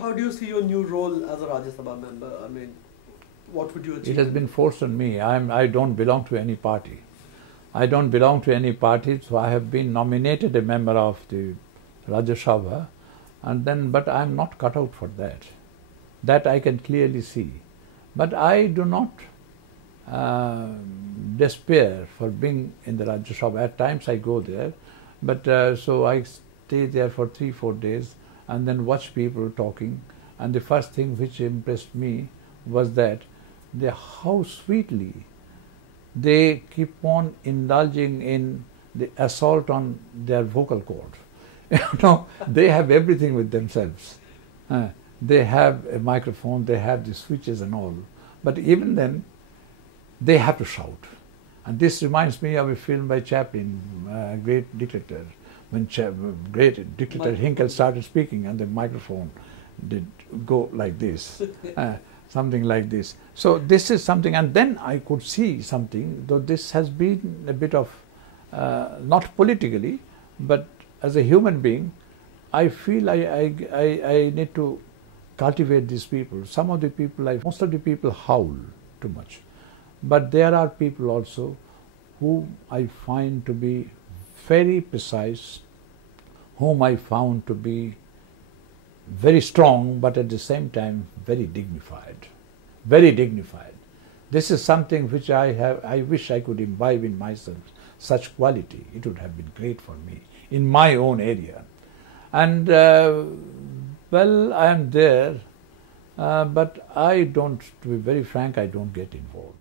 how do you see your new role as a Rajya Sabha member? I mean, what would you achieve? It has been forced on me. I don't belong to any party. I don't belong to any party, so I have been nominated a member of the Rajya Sabha, but I am not cut out for that. That I can clearly see. But I do not despair for being in the Rajya Sabha. At times I go there, but so I stay there for 3-4 days and then watch people talking. And the first thing which impressed me was that how sweetly they keep on indulging in the assault on their vocal cord. They have everything with themselves. They have a microphone, they have the switches and all. But even then, they have to shout. And this reminds me of a film by Chaplin, great dictator. When great dictator Hinckel started speaking and the microphone did go like this, something like this. So this is something, and then I could see something, though this has been a bit of, not politically, but as a human being, I feel I need to cultivate these people. Some of the people, most of the people howl too much. But there are people also whom I find to be very precise, whom I found to be very strong, but at the same time very dignified. Very dignified. This is something which I wish I could imbibe in myself, such quality. It would have been great for me in my own area. And well, I am there, but to be very frank, I don't get involved.